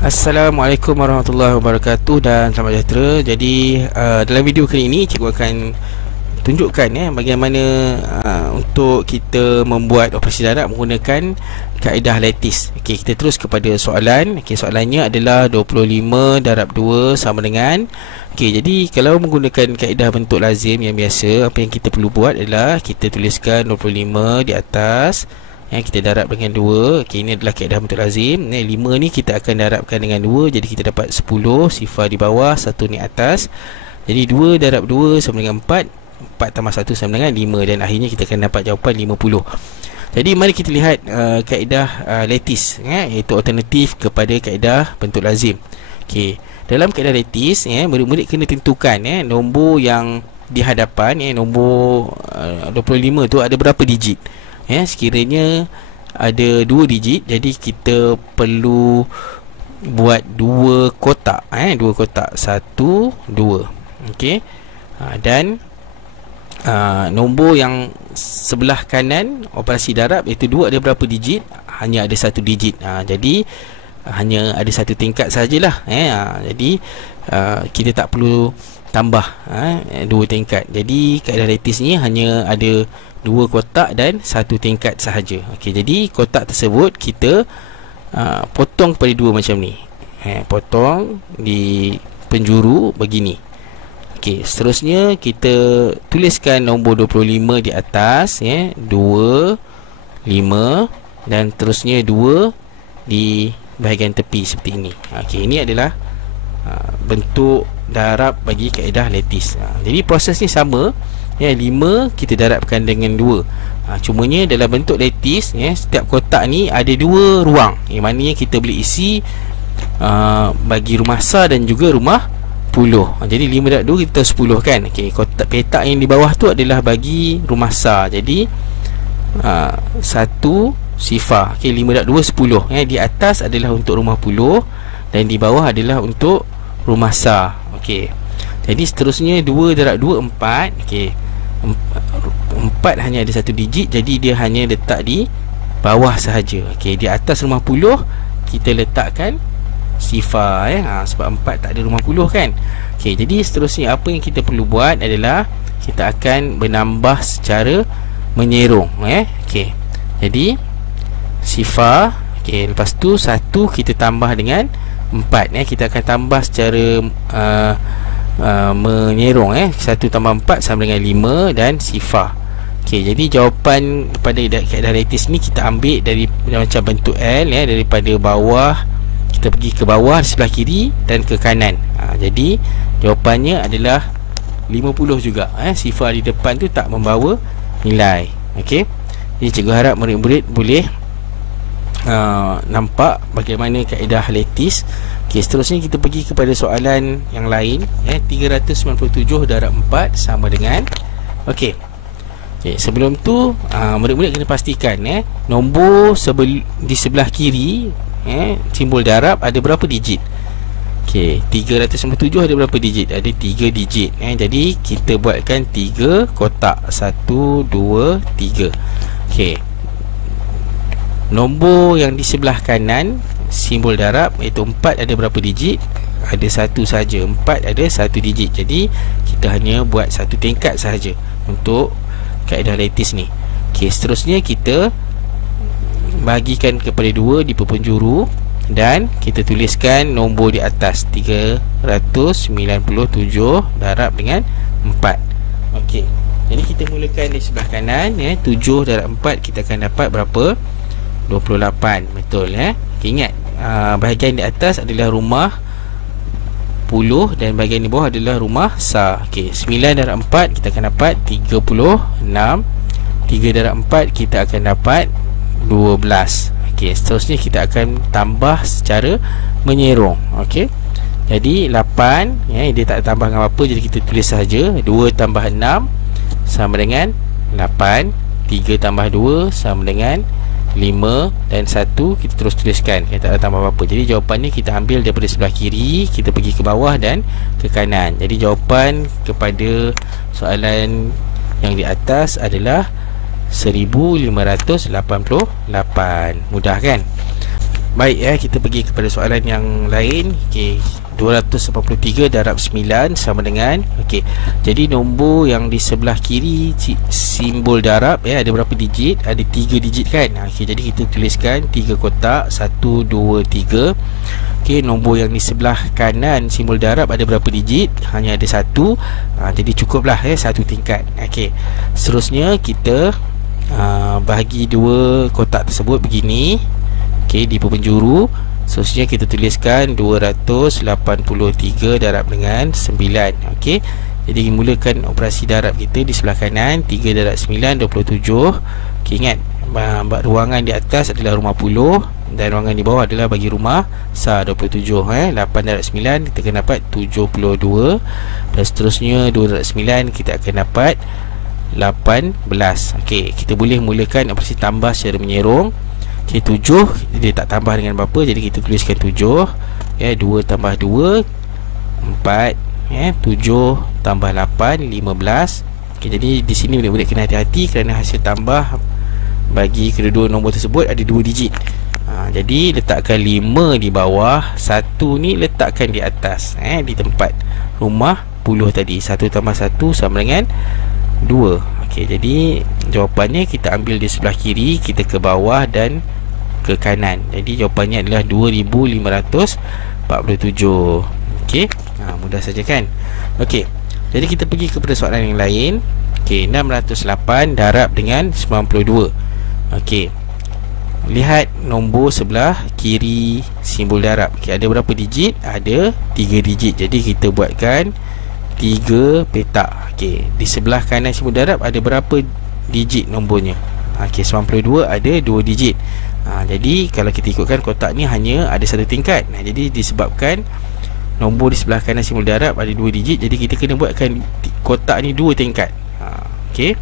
Assalamualaikum warahmatullahi wabarakatuh dan selamat sejahtera. Jadi dalam video kali ini cikgu akan tunjukkan bagaimana untuk kita membuat operasi darab menggunakan kaedah lattice. Okey, kita terus kepada soalan. Okey, soalannya adalah 25 darab 2 sama dengan. Okey, jadi kalau menggunakan kaedah bentuk lazim yang biasa, apa yang kita perlu buat adalah kita tuliskan 25 di atas, kita darab dengan 2. Okey, ini adalah kaedah bentuk lazim. 5 ni kita akan darabkan dengan 2, jadi kita dapat 10. Sifar di bawah, 1 ni atas. Jadi 2 darab 2 sama dengan 4. 4 tambah 1 sama dengan 5. Dan akhirnya kita akan dapat jawapan 50. Jadi mari kita lihat kaedah lattice, iaitu alternatif kepada kaedah bentuk lazim. Okey, dalam kaedah lattice, murid-murid kena tentukan nombor yang di hadapan, nombor 25 tu ada berapa digit. Sekiranya ada 2 digit, jadi kita perlu buat 2 kotak, 2 kotak, 1, 2. Okey. Dan nombor yang sebelah kanan operasi darab, iaitu 2 ada berapa digit? Hanya ada 1 digit. Jadi hanya ada 1 tingkat sajalah. Jadi kita tak perlu tambah 2 tingkat. Jadi kaedah lattice ni hanya ada 2 kotak dan 1 tingkat sahaja. Okey, jadi kotak tersebut kita potong kepada 2 macam ni. Potong di penjuru begini. Okey, seterusnya kita tuliskan nombor 25 di atas, 2, 5 dan terusnya 2 di bahagian tepi seperti ini. Okey, ini adalah bentuk darab bagi kaedah lattice. Jadi proses ni sama. 5 kita darabkan dengan 2. Cumanya dalam bentuk lattice, setiap kotak ni ada 2 ruang, maknanya kita boleh isi bagi rumah sar dan juga rumah puluh. Jadi 5 darab 2 kita 10 kan. Okey, kotak petak yang di bawah tu adalah bagi rumah sar. Jadi 1 sifar. Okey, 5 darab 2 10. Di atas adalah untuk rumah puluh dan di bawah adalah untuk rumah sar. Okey, jadi seterusnya 2 darab 2 4. Okey, 4 hanya ada 1 digit, jadi dia hanya letak di bawah sahaja. Okey, di atas rumah puluh kita letakkan sifar, sebab 4 tak ada rumah puluh kan. Okey, jadi seterusnya apa yang kita perlu buat adalah kita akan menambah secara menyerong. Okey, jadi sifar. Okey, lepas tu 1 kita tambah dengan 4. Kita akan tambah secara menyerong. 1 tambah 4 sama dengan 5 dan sifar. Okey, jadi jawapan pada kaedah lattice ni kita ambil dari macam bentuk L, daripada bawah kita pergi ke bawah sebelah kiri dan ke kanan. Jadi jawapannya adalah 50 juga. Sifar di depan tu tak membawa nilai. Okey, jadi cikgu harap murid-murid boleh nampak bagaimana kaedah lattice. Okey, seterusnya kita pergi kepada soalan yang lain. 397 darab 4 sama dengan. Okey, sebelum tu murid-murid kena pastikan nombor di sebelah kiri, simbol darab ada berapa digit. Okey, 397 ada berapa digit? Ada 3 digit. Jadi kita buatkan 3 kotak, 1, 2, 3. Okey, nombor yang di sebelah kanan simbol darab iaitu 4 ada berapa digit? Ada 1 saja. 4 ada 1 digit. Jadi kita hanya buat 1 tingkat sahaja untuk kaedah lattice ni. Okey, seterusnya kita bahagikan kepada 2 di penjuru dan kita tuliskan nombor di atas 397 darab dengan 4. Okey, jadi kita mulakan di sebelah kanan. 7 darab 4 kita akan dapat berapa? 28. Betul. Okay, ingat bahagian di atas adalah rumah puluh dan bahagian di bawah adalah rumah sar. Okey, 9 darab 4 kita akan dapat 36. 3 darab 4 kita akan dapat 12. Okey, seterusnya kita akan tambah secara menyerong. Okey, jadi 8, dia tak tambah dengan apa, jadi kita tulis saja 2 tambah 6 sama dengan 8. 3 tambah 2 sama dengan 5 dan 1 kita terus tuliskan, kita tak ada tambah apa-apa. Jadi jawapannya kita ambil daripada sebelah kiri, kita pergi ke bawah dan ke kanan. Jadi jawapan kepada soalan yang di atas adalah 1588. Mudah kan? Baik kita pergi kepada soalan yang lain. Okey, 283 darab 9 sama dengan, okey, jadi nombor yang di sebelah kiri simbol darab ada berapa digit? Ada 3 digit kan. Okey, jadi kita tuliskan 3 kotak, 1 2 3. Okey, nombor yang di sebelah kanan simbol darab ada berapa digit? Hanya ada 1. Jadi cukuplah satu tingkat. Okey, seterusnya kita bahagi 2 kotak tersebut begini. Okey, di penjuru. Seterusnya kita tuliskan 283 darab dengan 9. Okey, jadi mulakan operasi darab kita di sebelah kanan. 3 darab 9 27. Okey, ingat ruangan di atas adalah rumah puluh dan ruangan di bawah adalah bagi rumah sah 27. 8 darab 9 kita akan dapat 72. Dan seterusnya 2 darab 9 kita akan dapat 18. Okey, kita boleh mulakan operasi tambah secara menyerong. Okey, 7 dia tak tambah dengan apa-apa, jadi kita tuliskan 7. 2 tambah 2 4. 7 tambah 8 15. Okey, jadi di sini budak-budak kena hati-hati kerana hasil tambah bagi kedua-dua nombor tersebut ada 2 digit. Jadi letakkan 5 di bawah, 1 ni letakkan di atas, di tempat rumah puluh tadi. 1 tambah 1 sama dengan 2. Okey, jadi jawapannya kita ambil di sebelah kiri, kita ke bawah dan ke kanan. Jadi jawapannya adalah 2547. Okey, mudah saja kan. Okey, jadi kita pergi kepada soalan yang lain. Okey, 608 darab dengan 92. Okey, lihat nombor sebelah kiri simbol darab. Okey, ada berapa digit? Ada 3 digit. Jadi kita buatkan 3 petak. Okey, di sebelah kanan simbol darab ada berapa digit nombornya? Okey, 92 ada 2 digit. Jadi kalau kita ikutkan kotak ni hanya ada 1 tingkat. Jadi disebabkan nombor di sebelah kanan simbol darab ada 2 digit, jadi kita kena buatkan kotak ni 2 tingkat. Okey,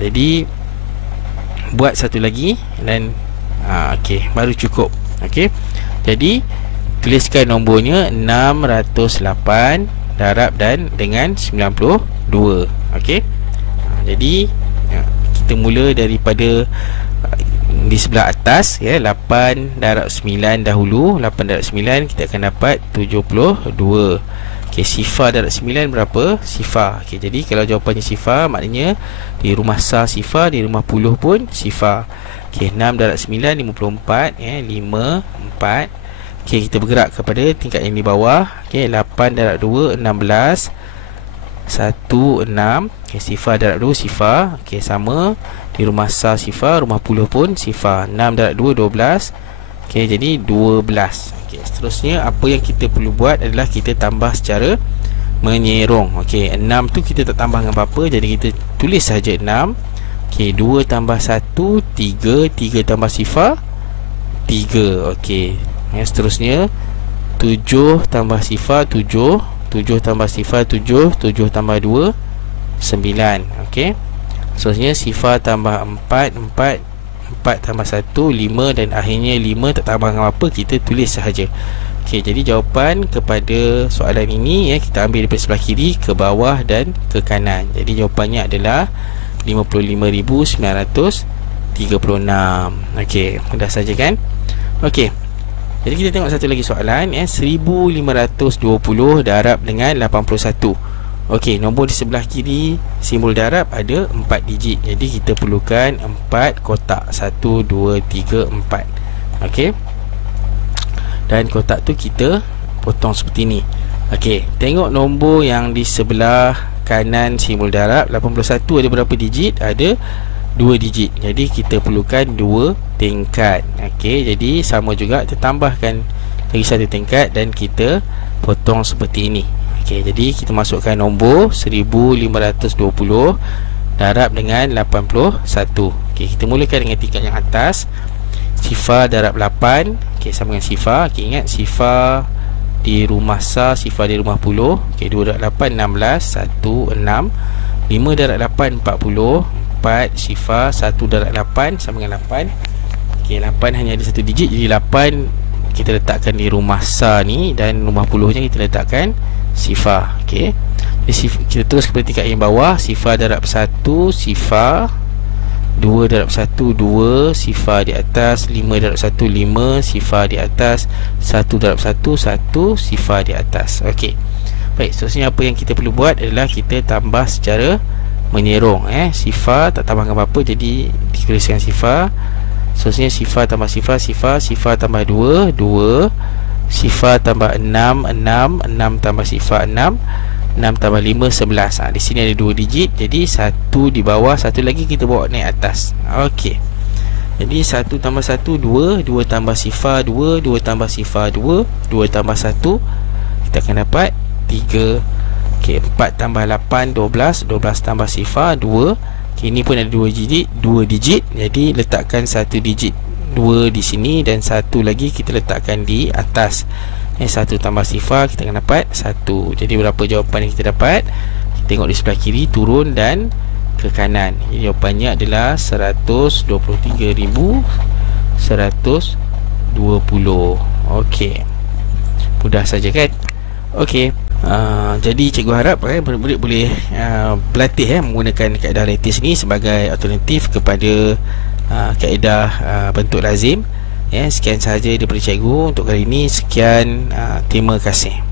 jadi buat satu lagi dan okey, baru cukup. Okey, jadi tuliskan nombornya 608 darab dan dengan 92. Okey, jadi kita mula daripada di sebelah atas 8 darab 9 dahulu. 8 darab 9 kita akan dapat 72. Okey, sifar darab 9 berapa? Sifar. Okey, jadi kalau jawapannya sifar, maknanya di rumah sah sifar, di rumah puluh pun sifar. Okey, 6 darab 9 54, 54. Okey, kita bergerak kepada tingkat yang di bawah. Okey, 8 darab 2 16. 1 6. Okey, sifar darab 2 sifar. Okey, sama di rumah sah sifar, rumah puluh pun sifar. 6 darab 2 12. Okey, jadi 12. Okey, seterusnya apa yang kita perlu buat adalah kita tambah secara menyerong. Okey, 6 tu kita tak tambah dengan apa-apa, jadi kita tulis saja 6. Okey, 2 tambah 1 3, 3 tambah sifar 3. Okey, seterusnya 7 tambah sifar 7, 7 tambah sifar 7, 7 tambah 2 9. Okey, seterusnya sifar tambah 4 4, 4 tambah 1 5 dan akhirnya 5 tak tambah dengan apa, kita tulis sahaja. Okey, jadi jawapan kepada soalan ini kita ambil daripada sebelah kiri ke bawah dan ke kanan. Jadi jawapannya adalah 55,936. Okey, mudah saja kan? Okey, jadi kita tengok satu lagi soalan 1520 darab dengan 81. Okey, nombor di sebelah kiri simbol darab ada 4 digit. Jadi kita perlukan 4 kotak. 1 2 3 4. Okey, dan kotak tu kita potong seperti ni. Okey, tengok nombor yang di sebelah kanan simbol darab 81 ada berapa digit? Ada 2 digit. Jadi kita perlukan 2 tingkat. Okey, jadi sama juga, kita tambahkan lagi 1 tingkat dan kita potong seperti ini. Okey, jadi kita masukkan nombor 1520 darab dengan 81. Okey, kita mulakan dengan tingkat yang atas. Sifar darab 8. Okey, sama dengan sifar. Okey, ingat sifar di rumah sah, sifar di rumah puluh. Okey, 2 darab 8 16, 1 6. 5 darab 8 40, 4 sifar, 1 darab 8 sama dengan 8. Okey, 8 hanya ada 1 digit, jadi 8 kita letakkan di rumah sah ni dan rumah puluhnya kita letakkan sifar. Okey, kita terus kepada tingkat yang bawah. Sifar darab 1 sifar, 2 darab 1 2, sifar di atas. 5 darab 1 5, sifar di atas. 1 darab 1 1, sifar di atas. Okey. Baik, seterusnya apa yang kita perlu buat adalah kita tambah secara menyerong. Sifar tak tambahkan apa-apa, jadi dituliskan sifar. Seterusnya sifar tambah sifar, sifar tambah 2 2, sifar tambah 6 6, 6 tambah sifar 6, 6 tambah 5 11. Di sini ada 2 digit, jadi 1 di bawah, 1 lagi kita bawa naik atas. Okey. Jadi 1 tambah 1 2, 2 tambah sifar 2, 2 tambah sifar 2, 2 tambah 1 kita akan dapat 3. Okey, 4 tambah 8 12, 12 tambah sifar 2. Okay, ini pun ada 2 digit. Jadi letakkan 1 digit 2 di sini dan 1 lagi kita letakkan di atas. 1 tambah sifar kita akan dapat 1. Jadi berapa jawapan yang kita dapat? Kita tengok di sebelah kiri, turun dan ke kanan. Jadi jawapannya adalah 123,120. Okey. Mudah saja kan? Okey. Jadi cikgu harap murid-murid boleh berlatih menggunakan kaedah lattice ni sebagai alternatif kepada kaedah bentuk lazim. Sekian sahaja daripada cikgu untuk kali ini. Sekian, terima kasih.